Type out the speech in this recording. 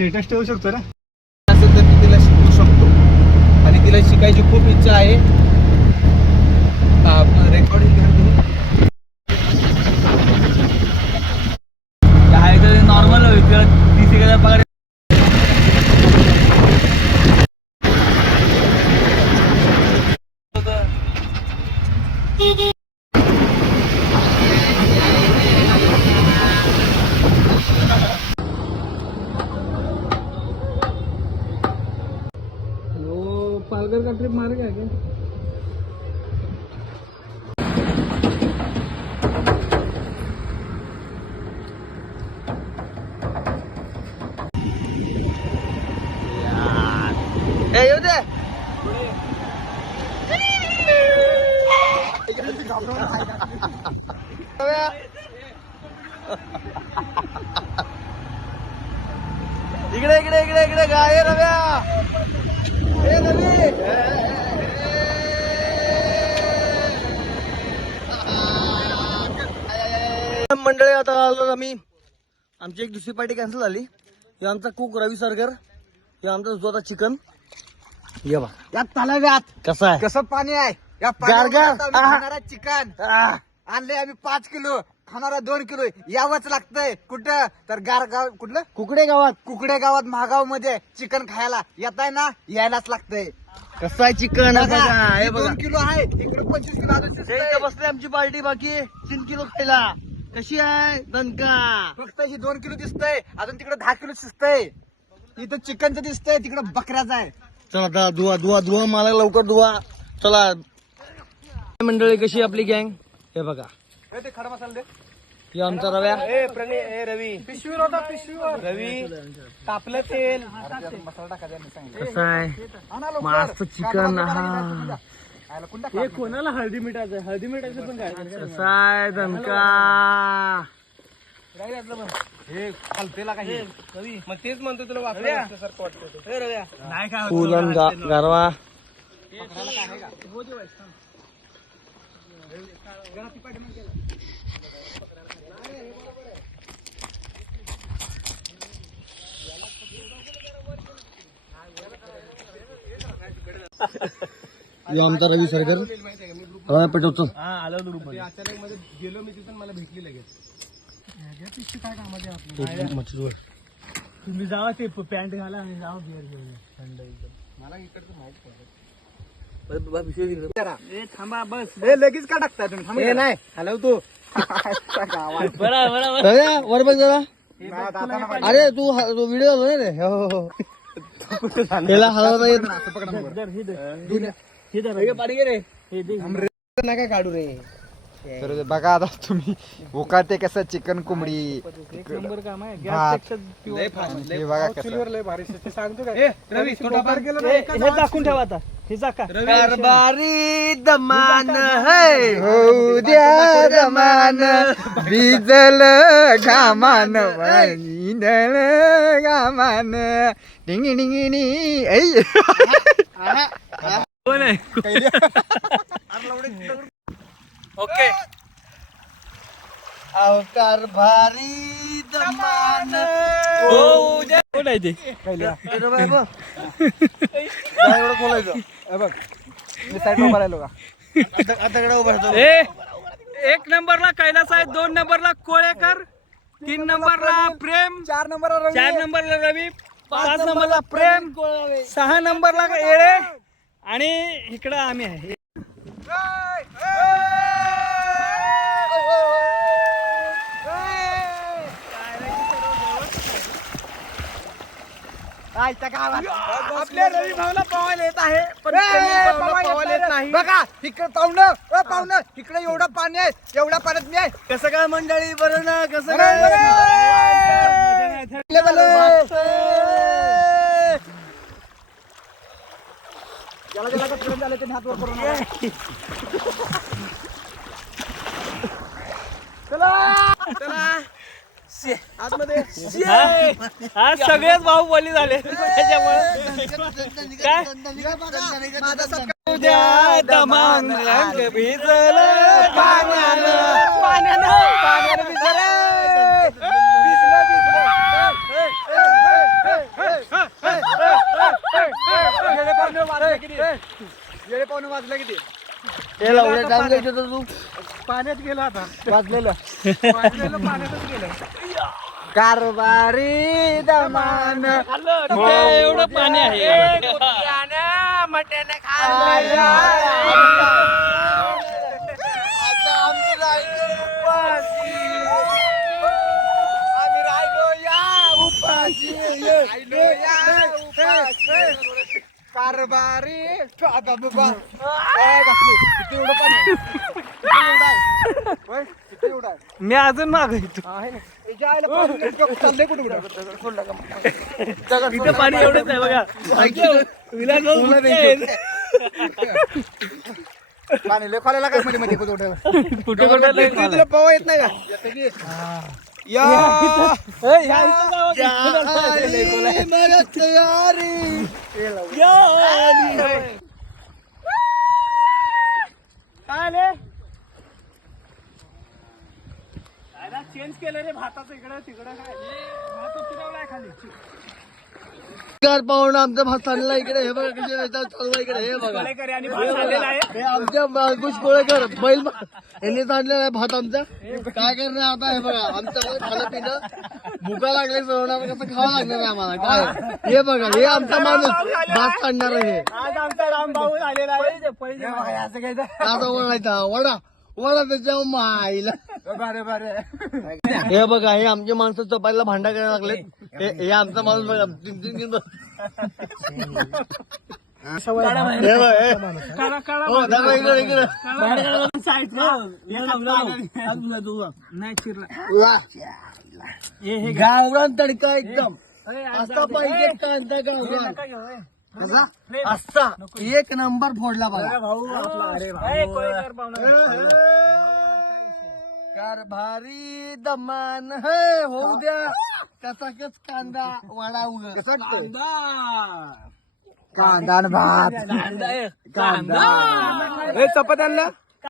Status ठेवू शकतो ना? असेल तर मी तिला शिकवू शकतो. आणि तिला शिकायची खूप इच्छा आहे. रेकॉर्डिंग ए येऊ दे. इकडे इकडे इकडे इकडे. गाय रव्या. ए रवी. मंडळी आता आलो आम्ही आमची एक दुसरी पार्टी कॅन्सल झाली. हे आमचा कुक रवी सरगर हे आमचा जो आता चिकन ये बा या तलाव्यात. कसा आहे? कसं पाणी आहे? या गार, गार. खाणारा चिकन. आह, आणले आम्ही पाच किलो. खाणारा दोन किलो. यावंच लागतंय. कुठं? तर गारगाव कुठलं? कुकडे गावात. कुकडे गावात महागावमध्ये चिकन खायला. येत आहे ना? यायलाच लागतंय. कसं आहे चिकन? बघा, हे हे बघा. दोन किलो आहे. इकडे पंचवीस किलो अजून हे. इथं बसले आमची पार्टी बाकी तीन किलो खायला. कशी आहे दणका? फक्त ही दोन किलो दिसतंय. अजून तिकडे दहा किलो दिसतंय इथं चिकनचं दिसतंय तिकडे बकऱ्याचं आहे. चला आता धुवा धुवा धुवा मला लवकर धुवा. चला. मंडळी कशी आपली गँग? हे बघा. ते खडा मसाला दे हे आमचा रव्या. ए प्रणय ए रवी. पिशवीवर होता पिशवीवर. रवी तापलं तेल मसाला टाका त्यांनी सांगितलं कसं आहे? मस्त चिकन हा. हे कोणाला हळदी मिठाचं हळदी मिठाचं पण काय? कसं आहे दणका? हे खालतेला काही. रवी. मग तेच म्हणतो तुला वापरासारखं वाटतं रव्या. नाही काय फुलन गा- गारवा. हे आमचा रवी सरकर. रवा पेटवतो. हा आलो ग्रुप अचानक मध्ये गेलो मी तिथून मला भेटली लगेच. काय कामाचे मच्छीवर. तुम्ही जावा ते पॅन्ट घाला आणि जावा बिअर घेऊन थंड एकदम. मला इकडचं माहीत ए थांबा बस ए लगेच का टाकताय तुम्ही? थांबा नाही हॅलो तू. रव्या वर बघ जरा. अरे तू हा- व्हिडिओ ना रे? हो हो, हो. त्याला हलवता येत पाणी घे रे. नका काढू रे. तर बघा आता तुम्ही उकाते कसं चिकन कोंबडी नंबर काम आहे. भात हे. बघा कसं. लय भारी ते सांगतो काय रवी हे दाखवून ठेवा आता. हे जाका कारबारी दमान है. हो द्या रमान भिजल घामान वाहिदल घामान. डिंगी डिंगी नी ऐ. कोण आहे? ओके. अवतार भारी दमान. हो कोण आहे ते? एवढं बोलायचं बघ. मी साईड उभा राहिलो का? आता कडे उभारतो एक नंबरला कैलास आहे दोन नंबरला कोळेकर तीन नंबरला प्रेम चार नंबर चार नंबरला रवी पाच नंबरला प्रेम सहा नंबरला येळे आणि इकडं आम्ही आहे. आपल्या रवी भाऊला पवायला येत आहे पण पवायला येत नाही. बघा इकडे पाहुणं अ पाहुणं इकडे एवढं पाणी आहे एवढ्या पाण्यात मी आहे. कसं काय मंडळी बरं ना कसं काय? बरं. ले बले. ज्याला ज्याला का फिरून झालं त्यांनी हात वर करून आणा. आज सगळेच बाहुबली झाले. त्याच्यामुळे काय? किती? किती? तू पाण्यात गेला आता. वाचलेलं वाजलेलं पाण्यातच गेलं. कारभारी दमान. तिथे एवढं पाणी आहे. कारभारी. किती एवढं पाणी मी अजून माग येतो पाणी एवढंच आहे बघा विलास भाऊ कुठे आहेत? पाणी लय खोलायला काय मध्ये मध्ये कुठं कुठं? कुठे कुठे लय किती तुला पवा येत नाही का येतं की? या ए, ह्या इथं जावं की इथं जावं? लय खोल आहे. मेरे तयारी या आली. काय आले चेंज केलं रे भाताचं इकडं तिकडं काय? भात उतरवलाय खाली कार पाहून आमचा भात चालला इकडे हे बघा कसे चालला इकडे हे बघा. कोळेकर यांनी भात झालेला आहे. हे आमच्या मालकुश कोळेकर बैल भा- यांनी सांडलेला आहे भात आमचा. काय करणार आता हे बघा आमचं खाणं पिणं. भुका लागले सर्वांना कसं खावं लागणार आहे आम्हाला. काय? हे बघा हे आमचा माणूस भात काढणार आहे. हे. आज आमचा राम भाऊ झालेला आहे. पहिले आता ओळायचा वडा वडा त्याच्या माईला बरे बरे. हे बघा हे आमचे माणसं चपायला भांडा करायला लागले हे हे आमचा माणूस बघा तीन तीन तीन गावरान तडका एकदम. असा पाहिजे कांदा गावरान? कसा? असा? एक नंबर फोडला बघा. ए, कोळेकर पाहुणा. कारभारी दमान. हे होऊ द्या. कसा कस कांदा वाडा उग? कांदा. आणि भात. ए चपात आणलं